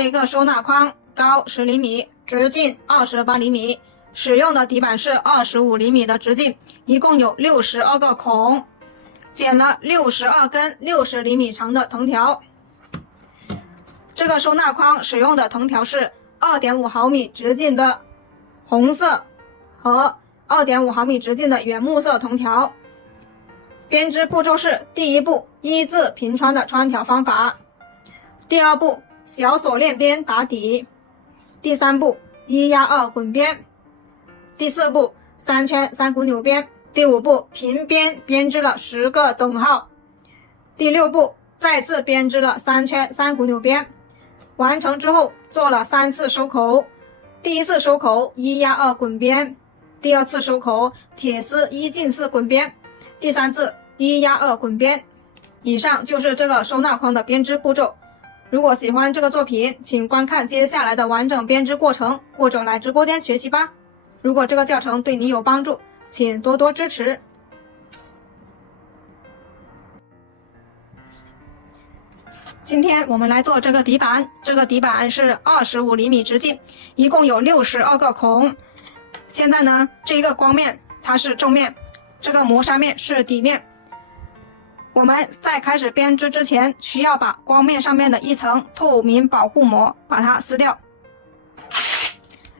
这一个收纳框高10厘米，直径28厘米，使用的底板是25厘米的直径，一共有62个孔，剪了62根60厘米长的藤条。这个收纳框使用的藤条是2.5毫米直径的红色和2.5毫米直径的原木色藤条。编织步骤是：第一步，一字平穿的穿条方法；第二步，小锁链边打底；第三步，1压2滚边；第四步，3圈3股扭边；第五步，平边编织了10个等号；第六步，再次编织了3圈3股扭边。完成之后，做了3次收口。第一次收口1压2滚边，第二次收口铁丝1进4滚边，第三次1压2滚边。以上就是这个收纳框的编织步骤。如果喜欢这个作品，请观看接下来的完整编织过程，或者来直播间学习吧。如果这个教程对你有帮助，请多多支持。今天我们来做这个底板，这个底板是25厘米直径，一共有62个孔。现在呢，这个光面它是正面，这个磨砂面是底面。我们在开始编织之前，需要把光面上面的一层透明保护膜把它撕掉。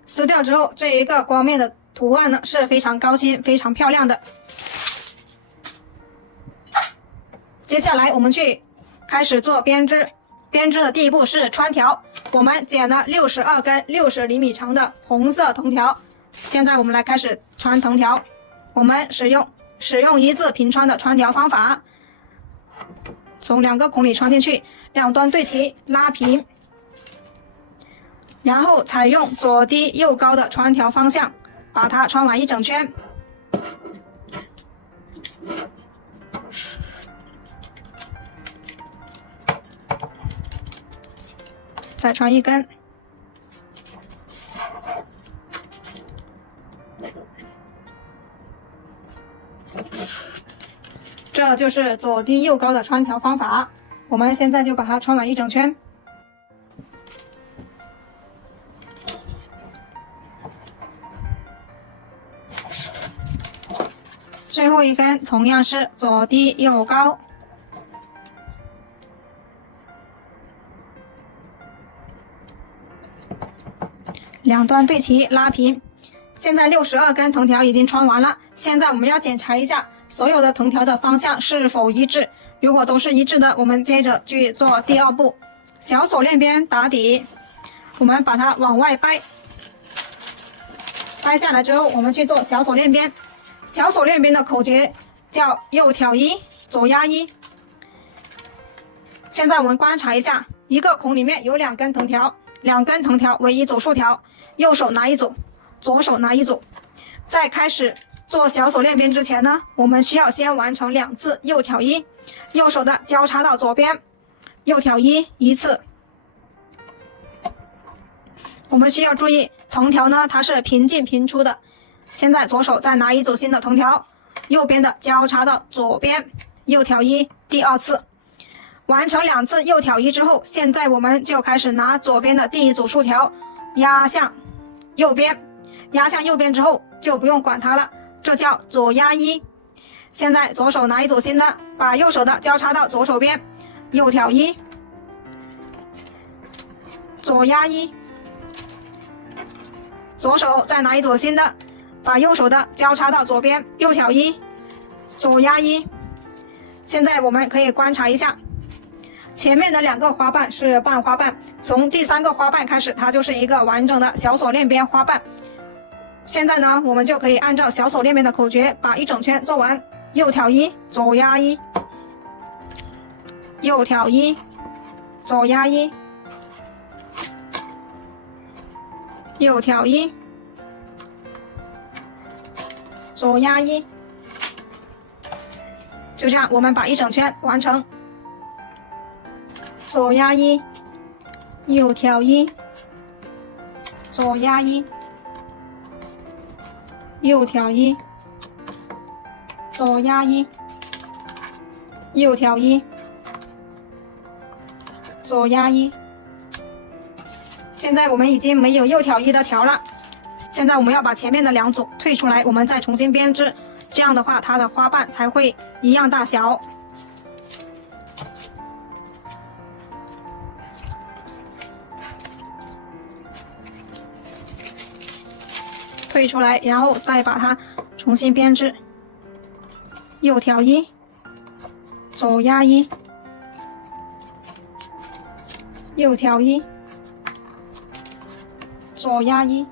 撕掉之后，这一个光面的图案呢是非常高清、非常漂亮的。接下来我们去开始做编织。编织的第一步是穿条，我们剪了62根60厘米长的红色藤条。现在我们来开始穿藤条。我们使用一字平穿的穿条方法，从2个孔里穿进去，两端对齐拉平，然后采用左低右高的穿条方向把它穿完一整圈。再穿一根，这就是左低右高的穿条方法。我们现在就把它穿完一整圈。最后一根同样是左低右高。两端对齐拉平。现在62根藤条已经穿完了，现在我们要检查一下所有的藤条的方向是否一致。如果都是一致的，我们接着去做第二步，小锁链边打底。我们把它往外掰，掰下来之后，我们去做小锁链边。小锁链边的口诀叫右挑1，左压1。现在我们观察一下，一个孔里面有2根藤条，2根藤条为一组竖条，右手拿一组，左手拿一组。在开始做小锁链边之前呢，我们需要先完成2次右挑1，右手的交叉到左边，右挑1一次。我们需要注意，藤条呢它是平进平出的。现在左手再拿一组新的藤条，右边的交叉到左边，右挑1第2次。完成2次右挑1之后，现在我们就开始拿左边的第一组竖条压向右边，压向右边之后就不用管它了，这叫左压1。现在左手拿一组新的，把右手的交叉到左手边，右挑1，左压1。左手再拿一组新的，把右手的交叉到左边，右挑1，左压1。现在我们可以观察一下，前面的2个花瓣是半花瓣，从第3个花瓣开始，它就是一个完整的小锁链边花瓣。现在呢，我们就可以按照小锁链边的口诀把一整圈做完，右挑1，左压1，右挑1，左压1，右挑1，左压1。就这样，我们把一整圈完成。左压1，右挑1，左压1，右挑1，左压1，右挑1，左压1，现在我们已经没有右挑一的条了，现在我们要把前面的2组退出来，我们再重新编织，这样的话它的花瓣才会一样大小。退出来，然后再把它重新编织，右挑一，左压一，右挑一，左压一。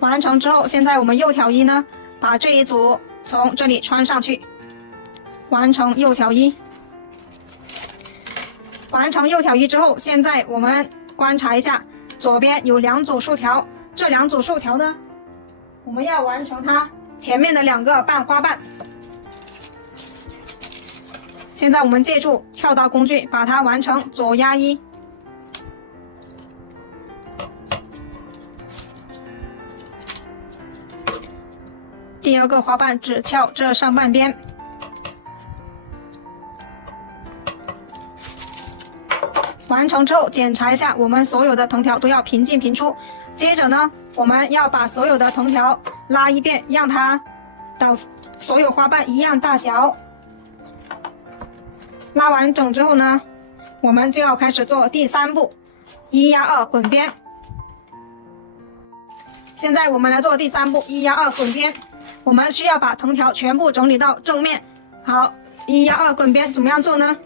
完成之后，现在我们右挑一呢，把这一组从这里穿上去，完成右挑一。完成右挑一之后，现在我们观察一下，左边有2组竖条，这2组竖条呢，我们要完成它前面的2个半花瓣。现在我们借助撬刀工具把它完成左压一，第2个花瓣只撬这上半边，完成之后检查一下，我们所有的藤条都要平进平出。接着呢，我们要把所有的藤条拉一遍，让它的所有花瓣一样大小。拉完整之后呢，我们就要开始做第3步，1压2滚边。现在我们来做第3步，1压2滚边。我们需要把藤条全部整理到正面。好，1压2滚边怎么样做呢？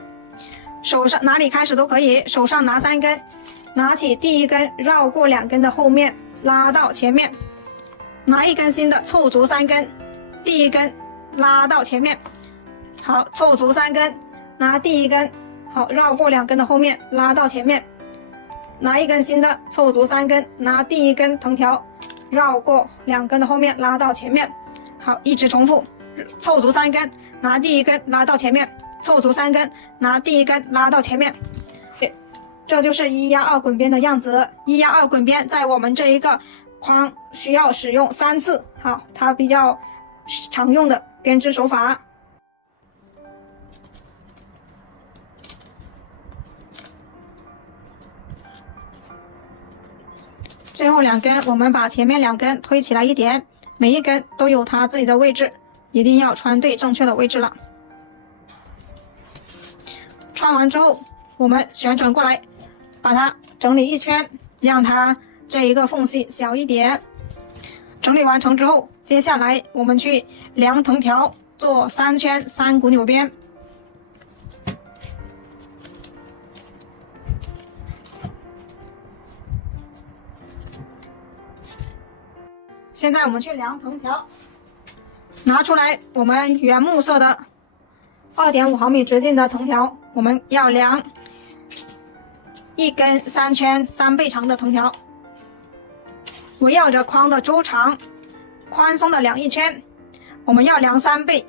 手上哪里开始都可以，手上拿3根，拿起第1根，绕过2根的后面，拉到前面，拿1根新的，凑足3根，第1根拉到前面，好，凑足3根，拿第1根，好，绕过2根的后面，拉到前面，拿1根新的，凑足3根，拿第1根藤条，绕过2根的后面，拉到前面，好，一直重复，凑足3根，拿第1根拉到前面，凑足3根，拿第1根拉到前面。这就是1压2滚边的样子。1压2滚边在我们这一个框需要使用3次，好，它比较常用的编织手法。最后2根，我们把前面2根推起来一点，每一根都有它自己的位置，一定要穿对正确的位置了。穿完之后，我们旋转过来，把它整理一圈，让它这一个缝隙小一点。整理完成之后，接下来我们去量藤条，做3圈3股扭边。现在我们去量藤条，拿出来我们原木色的2.5毫米直径的藤条，我们要量1根3圈3倍长的藤条，围绕着框的周长宽松的量1圈，我们要量3倍。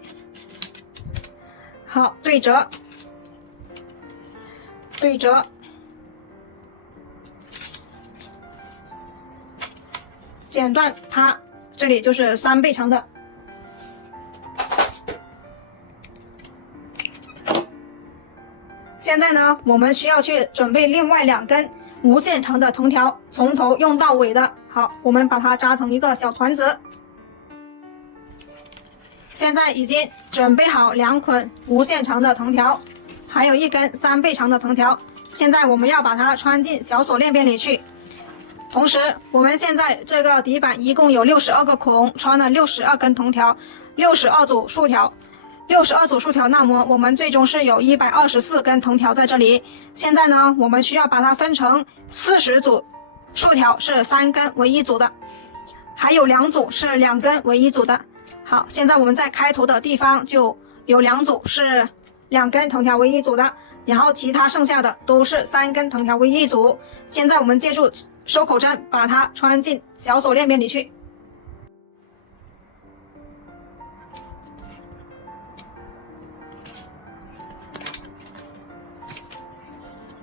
好，对折，对折，剪断它，这里就是3倍长的。现在呢，我们需要去准备另外2根无限长的藤条，从头用到尾的。好，我们把它扎成一个小团子。现在已经准备好2捆无限长的藤条，还有1根3倍长的藤条。现在我们要把它穿进小锁链边里去。同时，我们现在这个底板一共有62个孔，穿了62根藤条，62组竖条。62组竖条，那么我们最终是有124根藤条在这里。现在呢，我们需要把它分成40组竖条，是3根为1组的，还有2组是2根为1组的。好，现在我们在开头的地方就有2组是2根藤条为1组的，然后其他剩下的都是3根藤条为1组。现在我们借助收口针把它穿进小锁链边里去。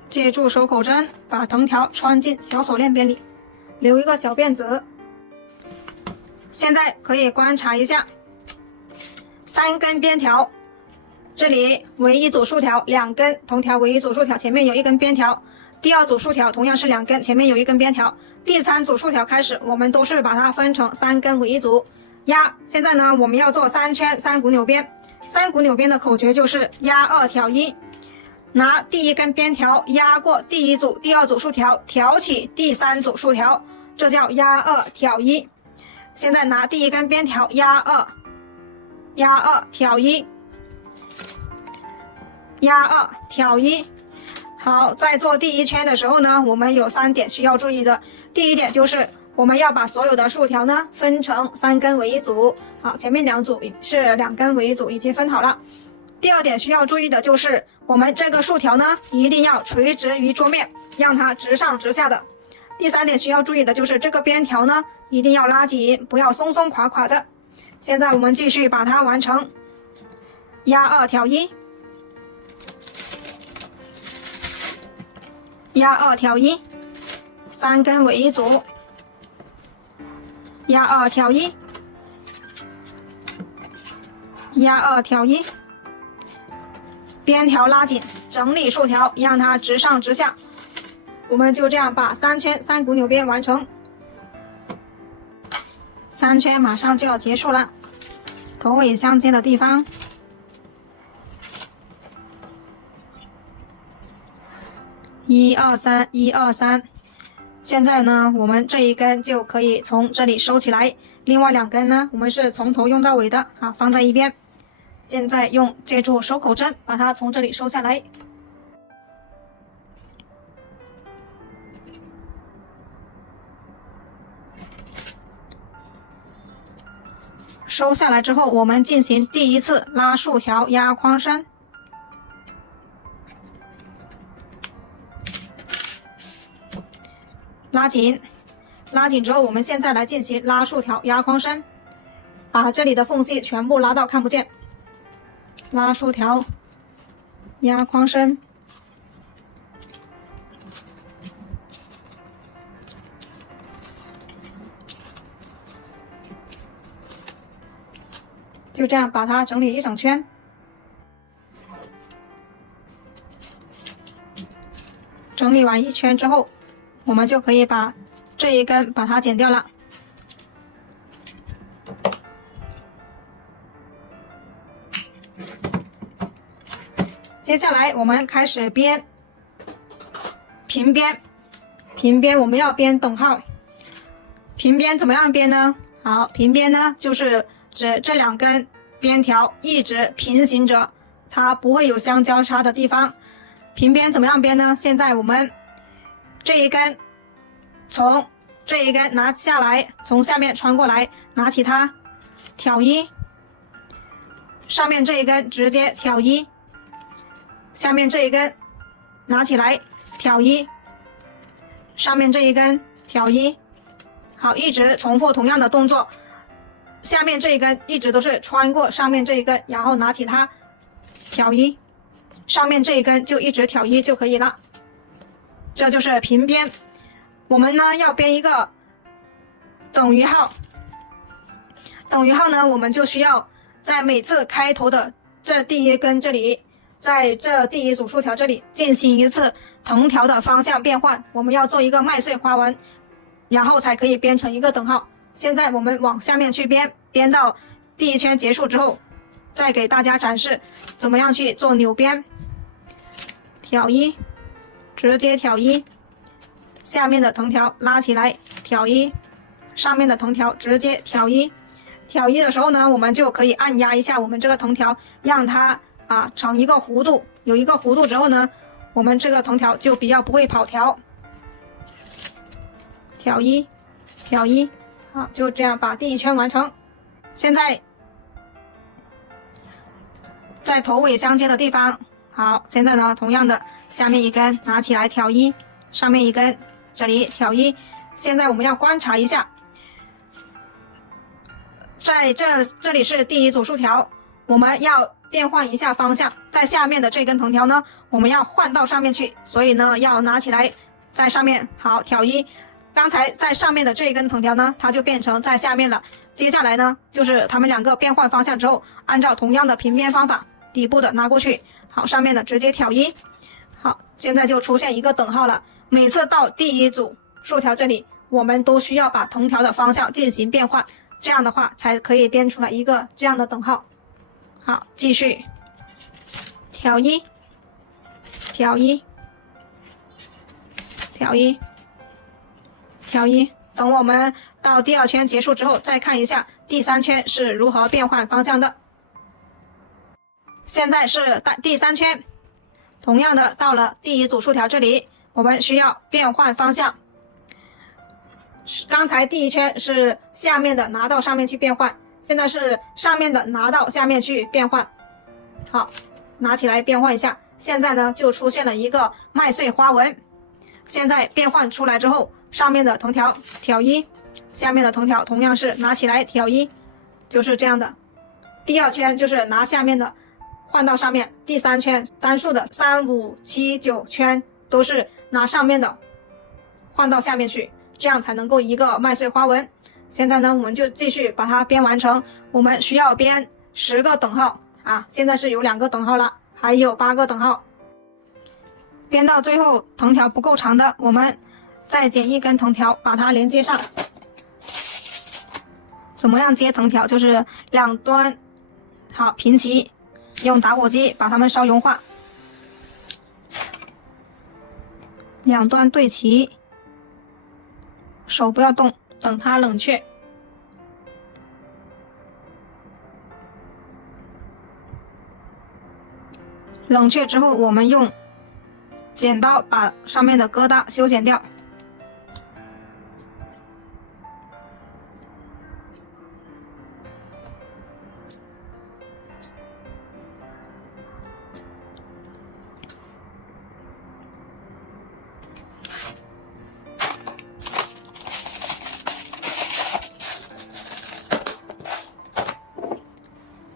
借助收口针把藤条穿进小锁链边里，留一个小辫子。现在可以观察一下，3根边条，这里为1组竖条，2根藤条为1组竖条，前面有1根边条，第二组竖条同样是2根，前面有1根边条。第3组竖条开始，我们都是把它分成3根为一组压。现在呢，我们要做3圈3股扭边。3股扭边的口诀就是压2挑1，拿第1根边条压过第1组、第2组竖条，挑起第3组竖条，这叫压2挑1。现在拿第1根边条压2挑1，压2挑1。好，在做第1圈的时候呢，我们有3点需要注意的。第1点就是我们要把所有的竖条呢分成3根为一组。好，前面2组是2根为一组，已经分好了。第2点需要注意的就是我们这个竖条呢一定要垂直于桌面，让它直上直下的。第3点需要注意的就是这个边条呢一定要拉紧，不要松松垮垮的。现在我们继续把它完成，压2挑1，压2挑1，3根为一组，压2挑1，压2挑1，边条拉紧，整理竖条，让它直上直下。我们就这样把3圈3股扭边完成。3圈马上就要结束了，头尾相接的地方1、2、3、1、2、3。现在呢，我们这一根就可以从这里收起来，另外2根呢，我们是从头用到尾的，好，放在一边。现在借助收口针把它从这里收下来。收下来之后，我们进行第1次拉竖条压框身。拉紧，拉紧之后，我们现在来进行拉竖条压框身，把这里的缝隙全部拉到看不见。拉竖条压框身，就这样把它整理一整圈。整理完1圈之后，我们就可以把这一根把它剪掉了。接下来我们开始编平边，平边我们要编等号。平边怎么样编呢？好，平边呢就是指这2根边条一直平行着，它不会有相交叉的地方。平边怎么样编呢？现在我们这一根从这一根拿下来，从下面穿过来，拿起它挑1，上面这一根直接挑1，下面这一根拿起来挑1，上面这一根挑1。好，一直重复同样的动作，下面这一根一直都是穿过上面这一根，然后拿起它挑1，上面这一根就一直挑1就可以了。这就是平边。我们呢要编一个等于号，等于号呢我们就需要在每次开头的这第1根这里，在这第1组竖条这里进行1次藤条的方向变换，我们要做一个麦穗花纹，然后才可以编成一个等号。现在我们往下面去编，编到第1圈结束之后，再给大家展示怎么样去做扭边。挑1，直接挑1，下面的藤条拉起来挑1，上面的藤条直接挑1。挑1的时候呢，我们就可以按压一下我们这个藤条，让它成一个弧度，有一个弧度之后呢，我们这个藤条就比较不会跑条。挑1，挑1，好，就这样把第1圈完成。现在在头尾相接的地方，好，现在呢，同样的，下面一根拿起来挑1，上面一根这里挑1。现在我们要观察一下，在这里是第1组竖条，我们要变换一下方向，在下面的这根藤条呢，我们要换到上面去，所以呢，要拿起来在上面，好，挑1。刚才在上面的这一根藤条呢，它就变成在下面了。接下来呢，就是它们2个变换方向之后，按照同样的平边方法，底部的拿过去，好，上面的直接挑1。好，现在就出现一个等号了。每次到第一组竖条这里，我们都需要把藤条的方向进行变换，这样的话才可以编出来一个这样的等号。好，继续条一，条一，条一，条一。等我们到第二圈结束之后，再看一下第三圈是如何变换方向的。现在是第三圈，同样的到了第一组竖条这里，我们需要变换方向。刚才第一圈是下面的拿到上面去变换，现在是上面的拿到下面去变换。好，拿起来变换一下，现在呢就出现了一个麦穗花纹。现在变换出来之后，上面的藤条挑一，下面的藤条同样是拿起来挑一，就是这样的。第二圈就是拿下面的换到上面，第三圈单数的3、5、7、9圈都是拿上面的换到下面去，这样才能够一个麦穗花纹。现在呢，我们就继续把它编完成。我们需要编10个等号啊，现在是有2个等号了，还有8个等号。编到最后藤条不够长的，我们再剪一根藤条把它连接上。怎么样接藤条？就是两端好平齐，用打火机把它们烧融化，两端对齐，手不要动，等它冷却。冷却之后，我们用剪刀把上面的疙瘩修剪掉。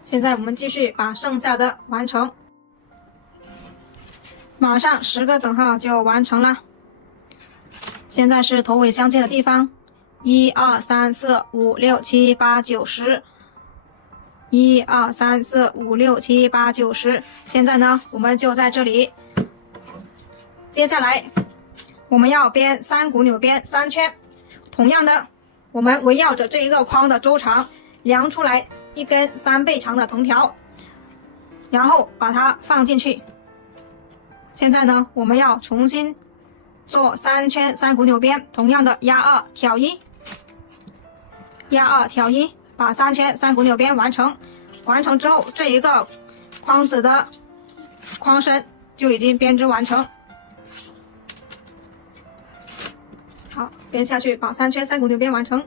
现在我们继续把剩下的完成，马上10个等号就完成了。现在是头尾相接的地方，1、2、3、4、5、6、7、8、9、10。1、2、3、4、5、6、7、8、9、10。现在呢，我们就在这里。接下来我们要编3股纽编3圈，同样的，我们围绕着这一个框的周长量出来一根3倍长的藤条，然后把它放进去。现在呢，我们要重新做3圈3股纽编，同样的压2挑1，压2挑1，把3圈3股纽编完成。完成之后，这一个框子的框身就已经编织完成。好，编下去，把3圈3股纽编完成。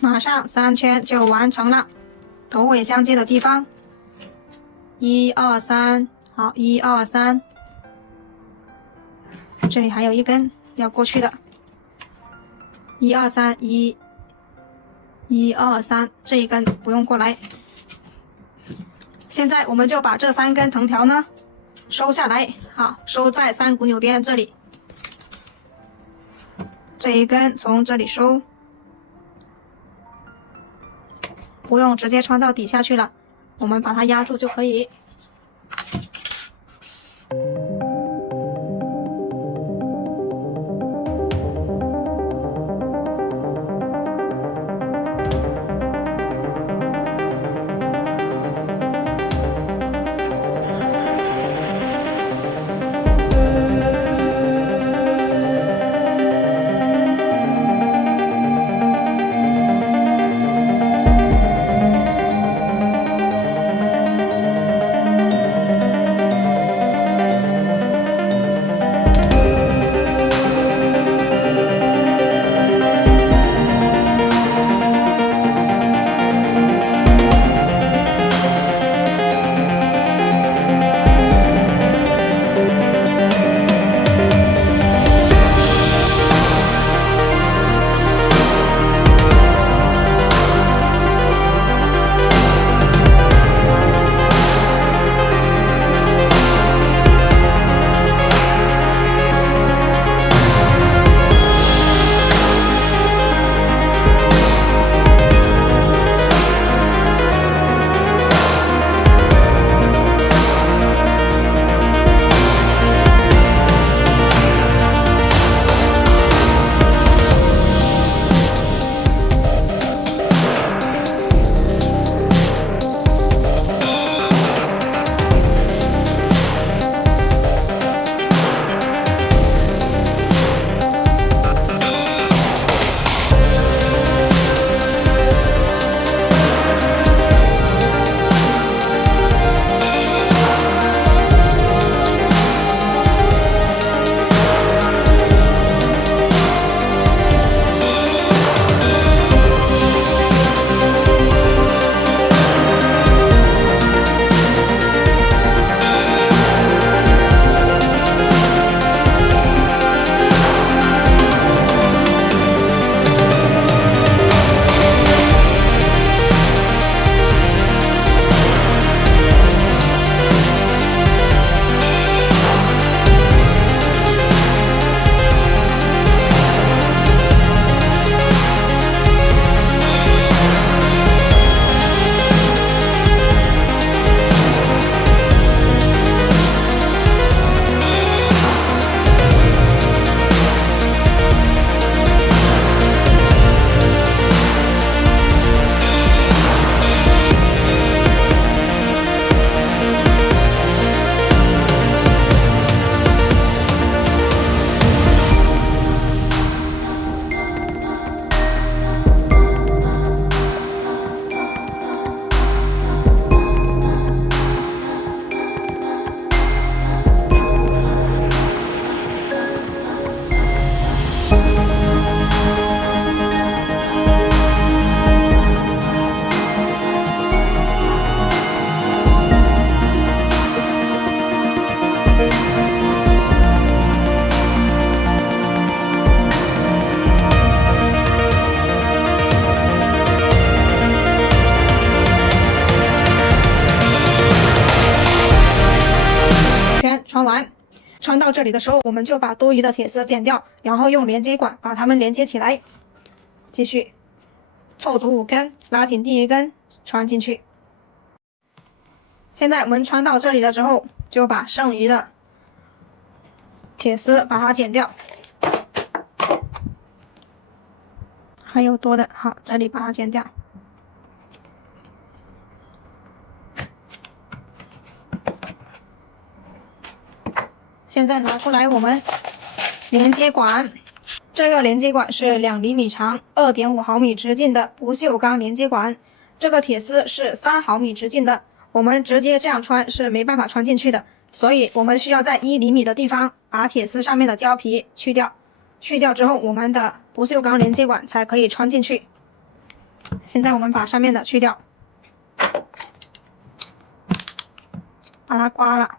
马上3圈就完成了，头尾相接的地方，1、2、3，好，1、2、3，这里还有一根要过去的，1、2、3， 1、2、3，这一根不用过来。现在我们就把这3根藤条呢收下来，好，收在3股纽编这里，这一根从这里收。不用直接穿到底下去了，我们把它压住就可以。穿完。穿到这里的时候，我们就把多余的铁丝剪掉，然后用连接管把它们连接起来。继续凑足5根，拉紧第一根，穿进去。现在我们穿到这里的时候，就把剩余的铁丝把它剪掉。还有多的，好，这里把它剪掉。现在拿出来我们连接管，这个连接管是2厘米长、2.5毫米直径的不锈钢连接管，这个铁丝是3毫米直径的，我们直接这样穿是没办法穿进去的，所以我们需要在1厘米的地方把铁丝上面的胶皮去掉，去掉之后我们的不锈钢连接管才可以穿进去。现在我们把上面的去掉，把它刮了。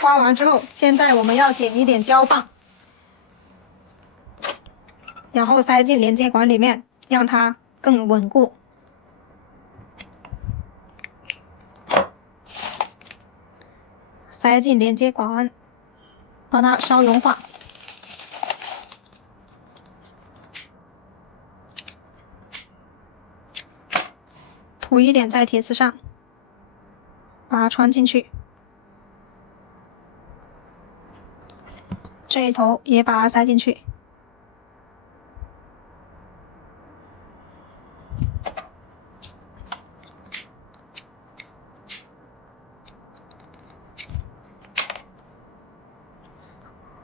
刮完之后，现在我们要剪一点胶棒，然后塞进连接管里面，让它更稳固。塞进连接管，把它稍融化。涂一点在铁丝上，把它穿进去。这一头也把它塞进去。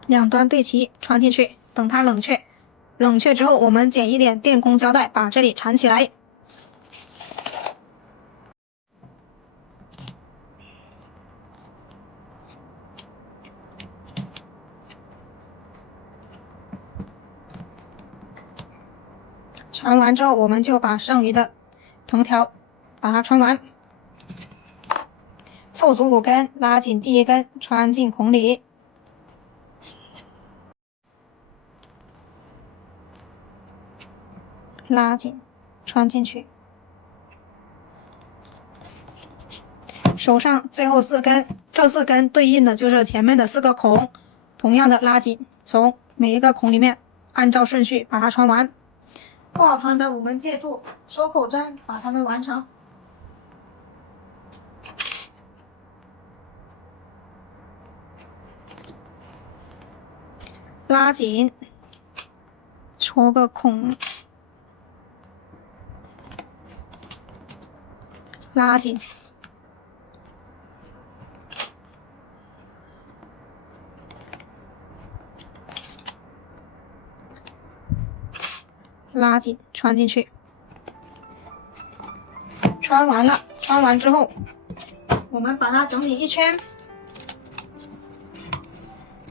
两端对齐，穿进去，等它冷却。冷却之后，我们剪一点电工胶带，把这里缠起来。缠完之后，我们就把剩余的藤条把它穿完，凑足5根，拉紧第一根，穿进孔里。拉紧，穿进去。手上最后4根，这4根对应的就是前面的4个孔，同样的拉紧，从每一个孔里面按照顺序把它穿完。不好穿的，我们借助收口针把它们完成。拉紧，戳个孔，拉紧，拉紧，穿进去。穿完了，穿完之后，我们把它整理一圈，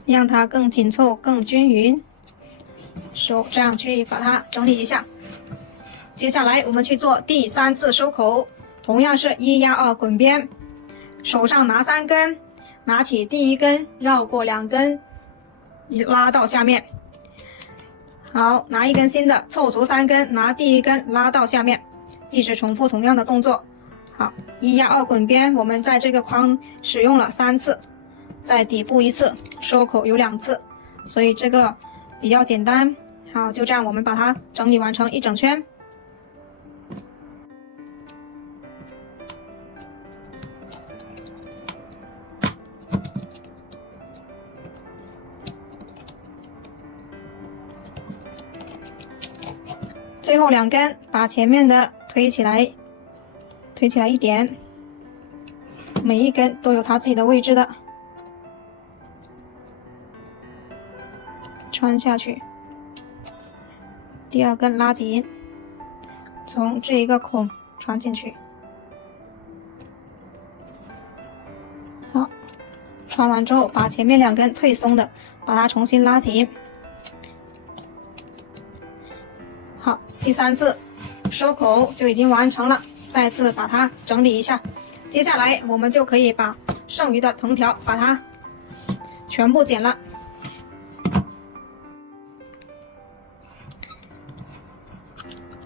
让它更紧凑、更均匀。手这样去把它整理一下。接下来我们去做第3次收口，同样是1压2滚边，手上拿3根，拿起第1根，绕过2根，拉到下面。好，拿一根新的，凑足3根，拿第1根拉到下面，一直重复同样的动作。好，1压2滚边，我们在这个框使用了3次，在底部1次，收口有2次，所以这个比较简单。好，就这样我们把它整理完成一整圈。最后2根把前面的推起来，推起来一点，每一根都有它自己的位置的，穿下去。第2根拉紧，从这一个孔穿进去。好，穿完之后，把前面2根退松的，把它重新拉紧。好，第3次收口就已经完成了，再次把它整理一下。接下来我们就可以把剩余的藤条把它全部剪了。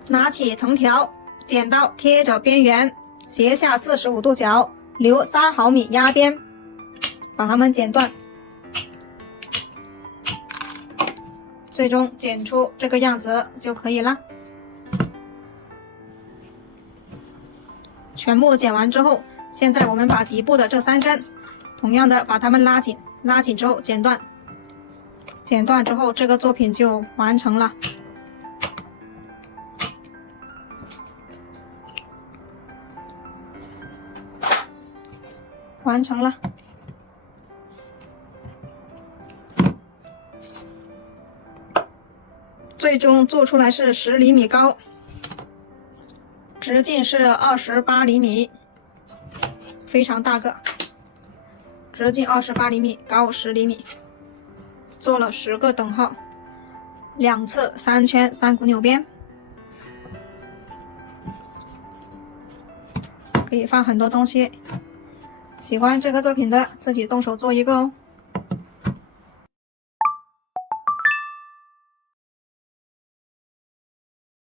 拿起藤条，剪刀贴着边缘，斜下45度角，留3毫米压边，把它们剪断，最终剪出这个样子就可以了。全部剪完之后，现在我们把底部的这3根，同样的把它们拉紧，拉紧之后剪断，剪断之后这个作品就完成了。完成了，最终做出来是10厘米高，直径是28厘米，非常大个，直径28厘米，高10厘米，做了10个等号，2次3圈3股纽边，可以放很多东西。喜欢这个作品的，自己动手做一个哦。